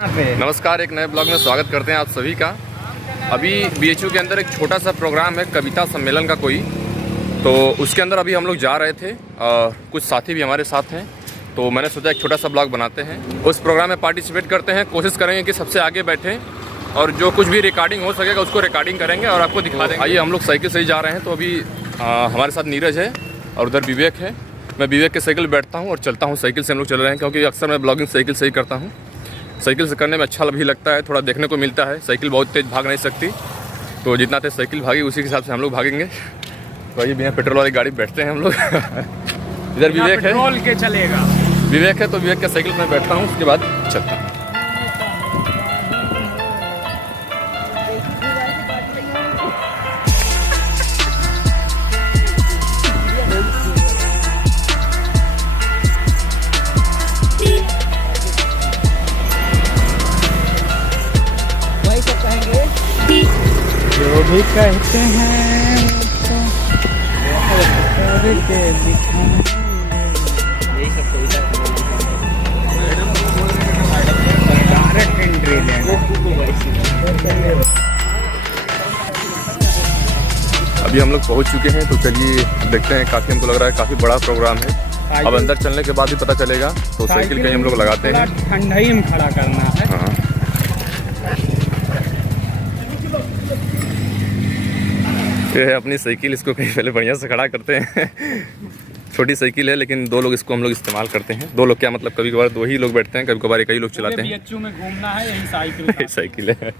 नमस्कार, एक नए ब्लॉग में स्वागत करते हैं आप सभी का। अभी बीएचयू के अंदर एक छोटा सा प्रोग्राम है कविता सम्मेलन का कोई, तो उसके अंदर अभी हम लोग जा रहे थे। कुछ साथी भी हमारे साथ हैं, तो मैंने सोचा एक छोटा सा ब्लॉग बनाते हैं। उस प्रोग्राम में पार्टिसिपेट करते हैं, कोशिश करेंगे कि सबसे आगे बैठें और जो कुछ भी रिकॉर्डिंग हो सकेगा उसको रिकॉर्डिंग करेंगे और आपको दिखा देंगे। आइए, हम लोग साइकिल से ही जा रहे हैं। तो अभी हमारे साथ नीरज है और उधर विवेक है। मैं विवेक के साइकिल बैठता हूँ और चलता हूँ। साइकिल से हम लोग चल रहे हैं क्योंकि अक्सर मैं ब्लॉगिंग साइकिल से ही करता हूँ। साइकिल से करने में अच्छा भी लगता है, थोड़ा देखने को मिलता है। साइकिल बहुत तेज़ भाग नहीं सकती, तो जितना तेज़ साइकिल भागी उसी के हिसाब से हम लोग भागेंगे। तो ये बिना पेट्रोल वाली गाड़ी बैठते हैं हम लोग। इधर विवेक है, पेट्रोल के चलेगा। विवेक है तो विवेक के साइकिल में बैठता हूँ, उसके बाद चलता हूँ। जो भी कहते हैं तो करके दिखाएंगे। यही सब डायरेक्ट एंट्री अभी हम लोग पहुंच चुके हैं, तो चलिए देखते हैं। काफ़ी हमको लग रहा है काफ़ी बड़ा प्रोग्राम है। अब अंदर चलने के बाद ही पता चलेगा। तो साइकिल कहीं हम लोग लगाते हैं, ठंडा ही में खड़ा करना है। हाँ। ये है अपनी साइकिल, इसको कहीं पहले बढ़िया से खड़ा करते हैं। छोटी साइकिल है लेकिन दो लोग इसको हम लोग इस्तेमाल करते हैं। दो लोग क्या, मतलब कभी कभार दो ही लोग बैठते हैं, कभी कभार कई लोग चलाते हैं। बीएचयू में घूमना है, यही साइकिल साइकिल है।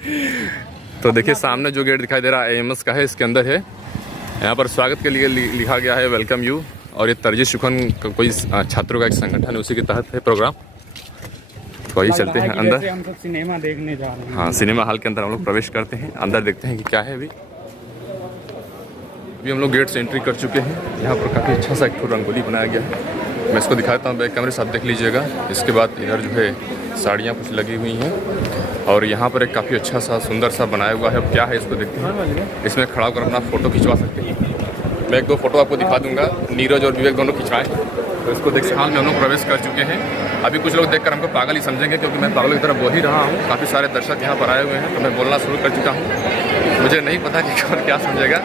तो देखिए सामने जो गेट दिखाई दे रहा है एएमएस का है, इसके अंदर है। यहाँ पर स्वागत के लिए लिखा गया है वेलकम यू। और ये तर्जी सुखन का कोई छात्रों का एक संगठन है, उसी के तहत है प्रोग्राम। तो आइए चलते हैं अंदर। हम सब सिनेमा देखने जा रहे हैं। हाँ, सिनेमा हॉल के अंदर हम लोग प्रवेश करते हैं। अंदर देखते हैं कि क्या है। अभी हम लोग गेट से एंट्री कर चुके हैं। यहाँ पर काफ़ी अच्छा सा एक रंगोली बनाया गया है। मैं इसको दिखाता हूँ बैक कैमरे से, आप देख लीजिएगा। इसके बाद इधर जो है साड़ियाँ कुछ लगी हुई हैं और यहाँ पर एक काफ़ी अच्छा सा सुंदर सा बनाया हुआ है। अब क्या है इसको देखते हैं। इसमें खड़ा होकर अपना फ़ोटो खिंचवा सकते हैं। मैं एक दो फोटो आपको दिखा दूंगा, नीरज और विवेक दोनों खिंचवाएँ। तो इसको देखिए, हाल में हम लोग प्रवेश कर चुके हैं। अभी कुछ लोग देखकर हमको पागल ही समझेंगे क्योंकि मैं पागल की तरह बोल ही रहा हूँ। काफ़ी सारे दर्शक यहाँ पर आए हुए हैं, तो मैं बोलना शुरू कर चुका हूँ। मुझे नहीं पता कि कौन क्या समझेगा।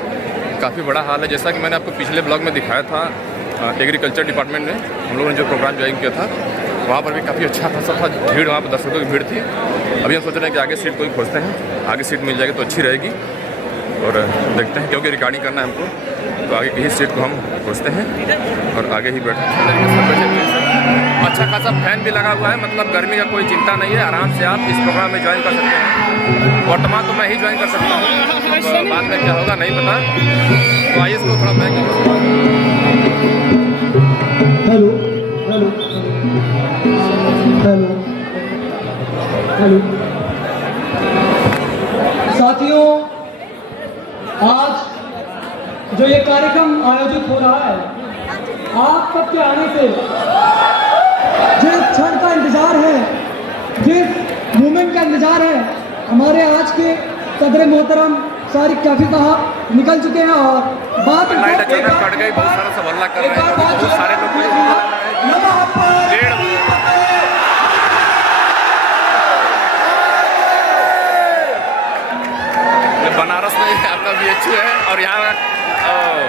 काफ़ी बड़ा हाल है। जैसा कि मैंने आपको पिछले ब्लॉग में दिखाया था, एग्रीकल्चर डिपार्टमेंट में हम लोगों ने जो प्रोग्राम ज्वाइन किया था, वहाँ पर भी काफ़ी अच्छा खासा था भीड़। वहाँ पर दर्शकों की भीड़ थी। अभी हम सोच रहे हैं कि आगे सीट कोई खोजते हैं, आगे सीट मिल जाएगी तो अच्छी रहेगी। और देखते हैं, क्योंकि रिकॉर्डिंग करना है हमको, तो आगे की ही सीट को हम खोजते हैं और आगे ही बैठते हैं। अच्छा खासा फैन भी लगा हुआ है, मतलब गर्मी का कोई चिंता नहीं है। आराम से आप इस प्रोग्राम में ज्वाइन कर सकते हैं। वर्तमान तो मैं ही ज्वाइन कर सकता हूँ, बाद में क्या होगा नहीं पता। तो आइए इसको थोड़ा back. Hello hello hello hello साथियों, आज जो ये कार्यक्रम आयोजित हो रहा है, आप सबके आने से जिस क्षण का इंतजार है, जिस मूवमेंट का इंतजार है, हमारे आज के सदर मोहतरम सारिक काफी साहब निकल चुके हैं। और बात लाइट अचानक कट गई, बहुत सारा सब हल्ला कर रहे हैं, बहुत सारे लोग बनारस में आपका बीएचयू है और यहाँ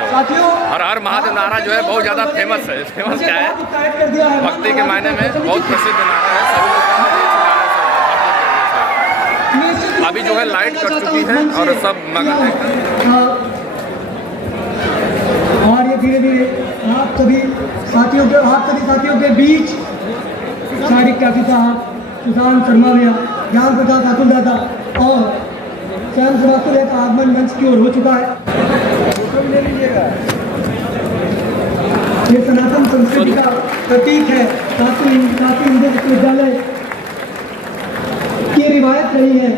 साथियों हर हर महादेव नारा जो है बहुत ज़्यादा फेमस है। फेमस क्या है, भक्ति के मायने में बहुत प्रसिद्ध नारा है। सभी लोग अभी जो है लाइट कट चुकी है और सब मगन है। और ये धीरे धीरे आप सभी साथियों के बीच सारिक काफी साहब, सुशांत शर्मा भैया, ज्ञान प्रकाश अतुल दादा और श्याम श्रीवास्तव का आगमन मंच की ओर हो चुका है। ये सनातन संस्कृति का प्रतीक है। काशी हिंदू विश्वविद्यालय की रिवायत रही है,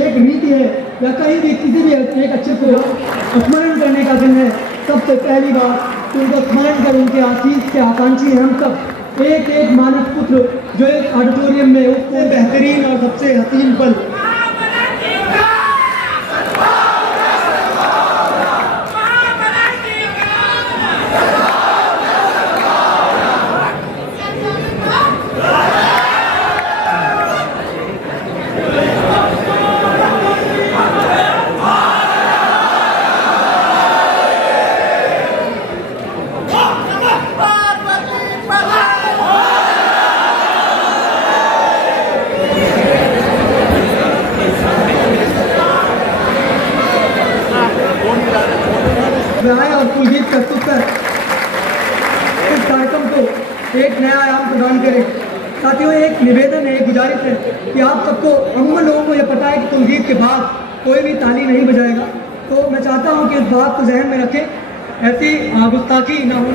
एक नीति है, या कहीं भी किसी भी एक अच्छे को स्मरण करने का दिन है। सबसे पहली बार उनको स्मरण कर उनके आशीष के आकांक्षी हम सब एक एक मानव पुत्र जो एक ऑडिटोरियम में उससे बेहतरीन और सबसे हसीन पल एक नया आयाम प्रदान करे। साथियों, एक निवेदन है, एक गुजारिश है कि आप सबको, अमूमन लोगों को ये पता है कि संगीत के बाद कोई भी ताली नहीं बजाएगा, तो मैं चाहता हूँ कि इस बात को जहन में रखें, ऐसी गुस्ताखी ना हो।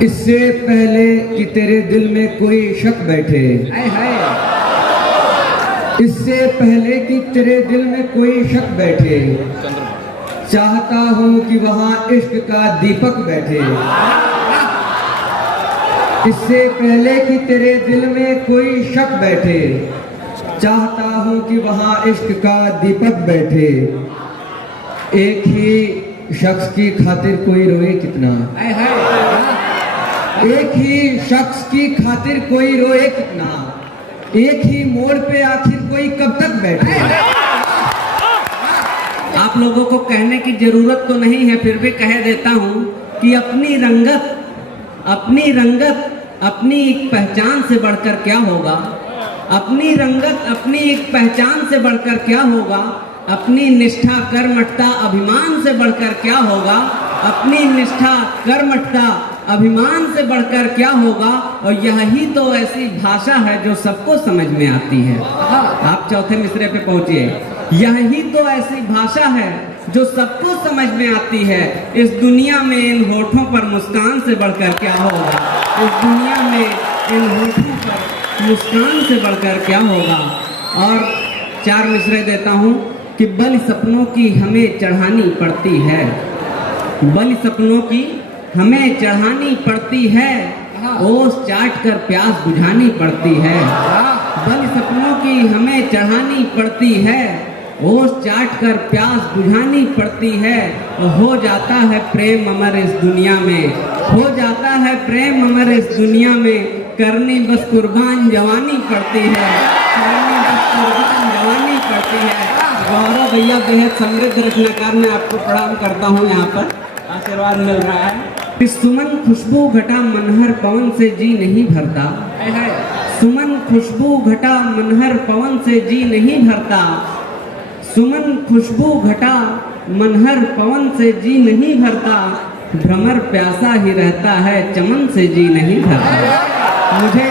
इससे पहले कि तेरे दिल में कोई शक बैठे, इससे पहले कि तेरे दिल में कोई शक बैठे, चाहता हूँ कि वहाँ इश्क का दीपक बैठे। इससे पहले कि तेरे दिल में कोई शक बैठे, चाहता हूँ कि वहाँ इश्क का दीपक बैठे। एक ही शख्स की खातिर कोई रोए कितना, एक ही शख्स की खातिर कोई रोए कितना, एक ही मोड़ पे आखिर कोई कब तक बैठे। आप लोगों को कहने की जरूरत तो नहीं है, फिर भी कह देता हूँ कि अपनी रंगत अपनी एक पहचान से बढ़कर क्या होगा। अपनी रंगत अपनी एक पहचान से बढ़कर क्या होगा। अपनी निष्ठा कर्मठता अभिमान से बढ़कर क्या होगा। अपनी निष्ठा कर्मठता अभिमान से बढ़कर क्या होगा। और यही तो ऐसी भाषा है जो सबको समझ में आती है। आप चौथे मिसरे पे पहुंचिए। यही तो ऐसी भाषा है जो सबको समझ में आती है। इस दुनिया में इन होठों पर मुस्कान से बढ़कर क्या होगा। इस दुनिया में इन होठों पर मुस्कान से बढ़कर क्या होगा। और 4 मिसरे देता हूँ कि बलि सपनों की हमें चढ़ानी पड़ती है, बलि सपनों की हमें चढ़ानी पड़ती है, ओस चाट कर प्यास बुझानी पड़ती है। बलि सपनों की हमें चढ़ानी पड़ती है, ओस चाट कर प्यास बुझानी पड़ती है। हो जाता है प्रेम अमर इस दुनिया में, हो जाता है प्रेम अमर इस दुनिया में। करनी बस कुर्बान जवानी पड़ती है, करनी बस कुर्बान जवानी पड़ती है। गौरव भैया बेहद समृद्ध रचनाकार, मैं आपको प्रणाम करता हूँ। यहाँ पर आशीर्वाद मिल रहा है। सुमन खुशबू घटा मनहर पवन से जी नहीं भरता, सुमन खुशबू घटा मनहर पवन से जी नहीं भरता। सुमन खुशबू घटा मनहर पवन से जी नहीं भरता। भ्रमर प्यासा ही रहता है चमन से जी नहीं भरता। मुझे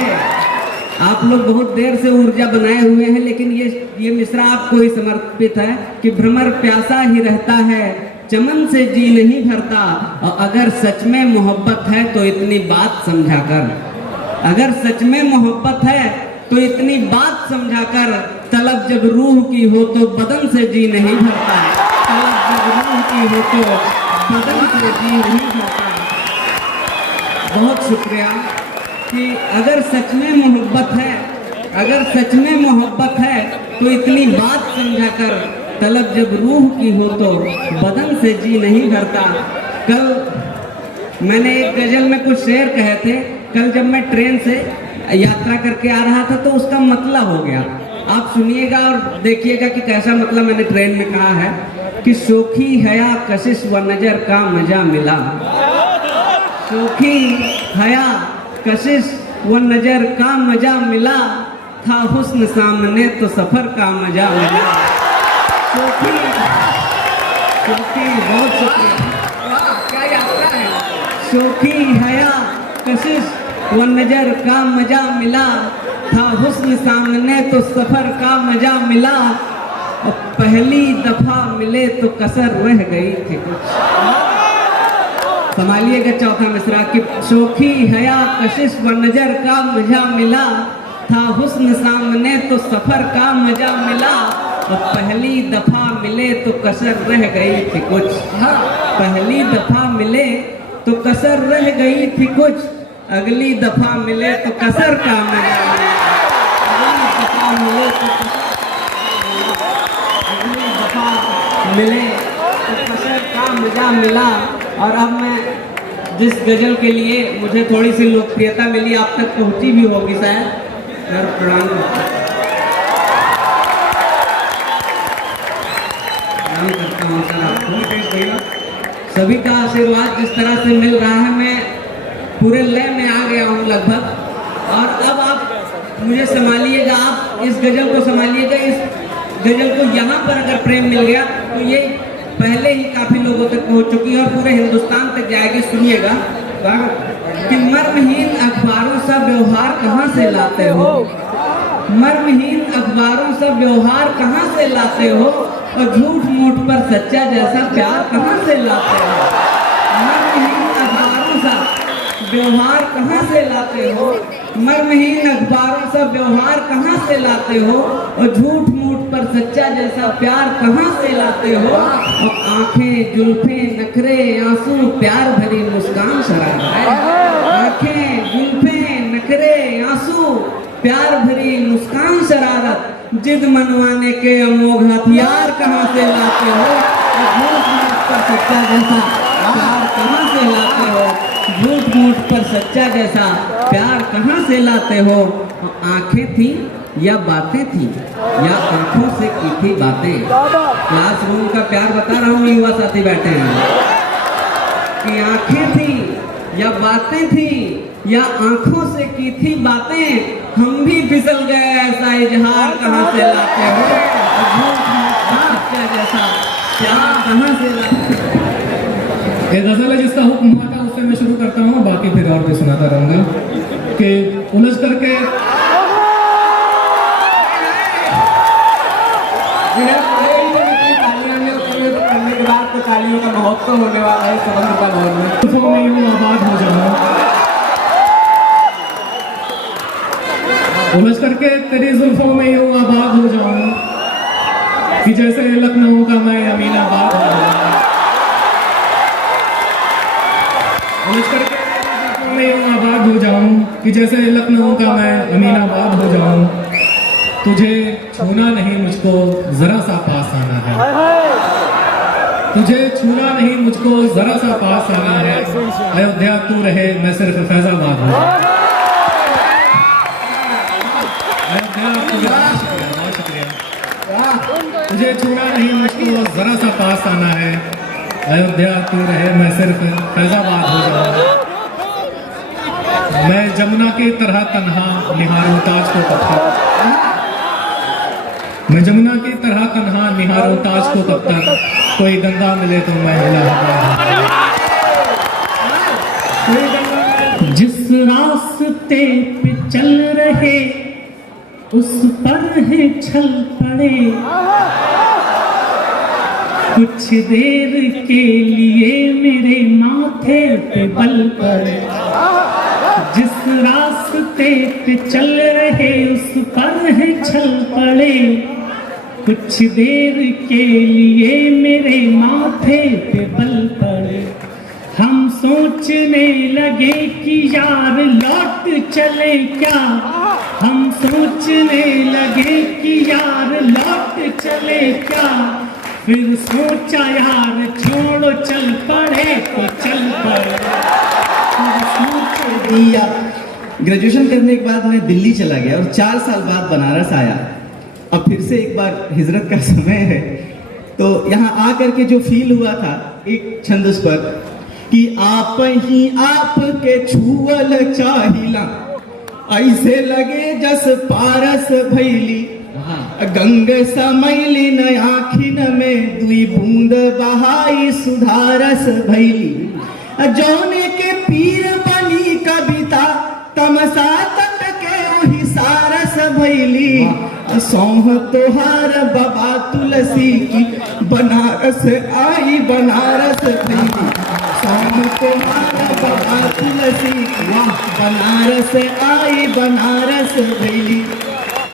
आप लोग बहुत देर से ऊर्जा बनाए हुए हैं, लेकिन ये मिसरा आपको ही समर्पित है कि भ्रमर प्यासा ही रहता है चमन से जी नहीं भरता। और अगर सच में मोहब्बत है तो इतनी बात समझा कर, अगर सच में मोहब्बत है तो इतनी बात समझा कर। तलब जब रूह की हो तो बदन से जी नहीं भरता, तलब जब रूह की हो तो बदन से जी नहीं भरता। बहुत शुक्रिया कि अगर सच में मोहब्बत है, अगर सच में मोहब्बत है तो इतनी बात समझा कर। तलब जब रूह की हो तो बदन से जी नहीं भरता। कल मैंने एक गजल में कुछ शेर कहे थे। कल जब मैं ट्रेन से यात्रा करके आ रहा था तो उसका मतलब हो गया। आप सुनिएगा और देखिएगा कि कैसा मतलब मैंने ट्रेन में कहा है कि शोखी हया कशिश व नजर का मजा मिला, शोखी हया कशिश व नजर का मजा मिला। था हुस्न सामने तो सफर का मजा मिला। शोखी बहुत शुक्रिया, क्या यात्रा है। शोखी हया कशिश व नजर का मजा मिला, था हुस्न सामने तो सफर का मजा मिला, और पहली दफा मिले तो कसर रह गई थी कुछ। संभालिएगा चौथा मिसरा कि शोखी हया कशिश व नजर का मजा मिला, था हुस्न सामने तो सफर का मजा मिला, और पहली दफा मिले तो कसर रह गई थी कुछ। पहली दफा मिले तो कसर रह गई थी कुछ, अगली दफा मिले तो कसर का मजा मिला। अगली दफा मिले तो कसर का मजा मिला। और अब मैं जिस गजल के लिए मुझे थोड़ी सी लोकप्रियता मिली, आप तक पहुंची भी होगी शायद, सर प्रणाम करता हूँ सर आपको। सभी का आशीर्वाद जिस तरह से मिल रहा है, मैं पूरे लय में आ गया हूँ लगभग। और अब आप मुझे संभालिएगा, आप इस गजल को संभालिएगा। इस गजल को यहाँ पर अगर प्रेम मिल गया तो ये पहले ही काफी लोगों तक पहुँच चुकी है और पूरे हिंदुस्तान तक जाएगी। सुनिएगा कि मर्महीन अखबारों सा व्यवहार कहाँ से लाते हो, मर्महीन अखबारों सा व्यवहार कहाँ से लाते हो, और झूठ मूठ पर सच्चा जैसा प्यार कहाँ से लाते हो। मर्महीन अखबारों सा व्यवहार कहाँ से लाते हो, मर्महीन अखबारों सा व्यवहार कहाँ से लाते हो, और झूठ मूठ पर सच्चा जैसा प्यार कहाँ से लाते हो। और आंखें जुल्फें नखरे आंसू प्यार भरी मुस्कान शरारत, आंखें जुल्फें नखरे आंसू प्यार भरी मुस्कान शरारत, जिद मनवाने के अमोघ हथियार कहाँ से लाते हो, और झूठ मूठ पर सच्चा जैसा प्यार कहाँ से लाते हो, झूठ मूठ पर सच्चा जैसा प्यार कहाँ से लाते हो। आंखें थी या बातें थी, या आंखों से की थी बातें। क्लासरूम का प्यार बता रहा हूँ, युवा साथी बैठे हैं कि आंखें थी या बातें थी, या आंखों से की थी बातें, हम भी फिसल गए ऐसा इजहार कहाँ से लाते हो, झूठ मूठ पर सच्चा जैसा प्यार कहाँ से लाते हो। ये गजल है जिसका हुक्म हुआ था, उससे मैं शुरू करता हूँ, बाकी फिर और भी सुनाता रहूँगा। कि उलझ करके करने के बाद तो तालियों का महोत्सव होने वाला है स्वतंत्रता भवन में। जुल्फों में यूं आबाद हो जाऊं, उलझ करके तेरी जुल्फों में यूं आबाद हो जाऊं, कि जैसे लखनऊ का मैं अमीनाबाद हो जाऊं। उलझ करके मैं यूं आबाद हो जाऊं, कि जैसे लखनऊ का मैं अमीनाबाद हो जाऊं। तुझे छूना नहीं मुझको जरा सा पास आना है, तुझे छूना नहीं मुझको जरा सा पास आना है। अयोध्या तू रहे मैं सिर्फ फैजाबाद हूँ। अयोध्या बहुत शुक्रिया। तुझे छूना नहीं मुझको जरा सा पास आना है, अयोध्या तू रहे मैं सिर्फ फैजाबाद हो जाऊँ। मैं जमुना की तरह तन्हा निहारूं ताज को कब तक, मैं जमुना की तरह तन्हा निहारूं ताज को कब तक, कोई गंगा मिले तो मैं हिला। जिस रास्ते पे चल रहे उस पर है छल पड़े, कुछ देर के लिए मेरे माथे पे बल पड़े। जिस रास्ते पे चल रहे उस पर है छल पड़े, कुछ देर के लिए मेरे माथे पे बल पड़े। हम सोचने लगे कि यार लौट चले क्या, हम सोचने लगे कि यार लौट चले क्या, फिर सोचा यार छोड़ो चल पड़े तो चल पड़े। दिया ग्रेजुएशन करने के बाद मैं दिल्ली चला गया और 4 साल बाद बनारस आया। अब फिर से एक बार हिजरत का समय है, तो यहाँ आकर के जो फील हुआ था एक छंद उस पर कि आप ही आप के छुअल चाहिला, ऐसे लगे जस पारस भैली गंग समैली न आखिन में दुई बूंद बहाई सुधारस भैली जौने के पीर बनी कविता तमसा तट के वही सारस भैली सौह तोहार बाबा तुलसी की बनारस आई बनारस भैली सौह तोहार बाबा तुलसी की बनारस आई बनारस भैली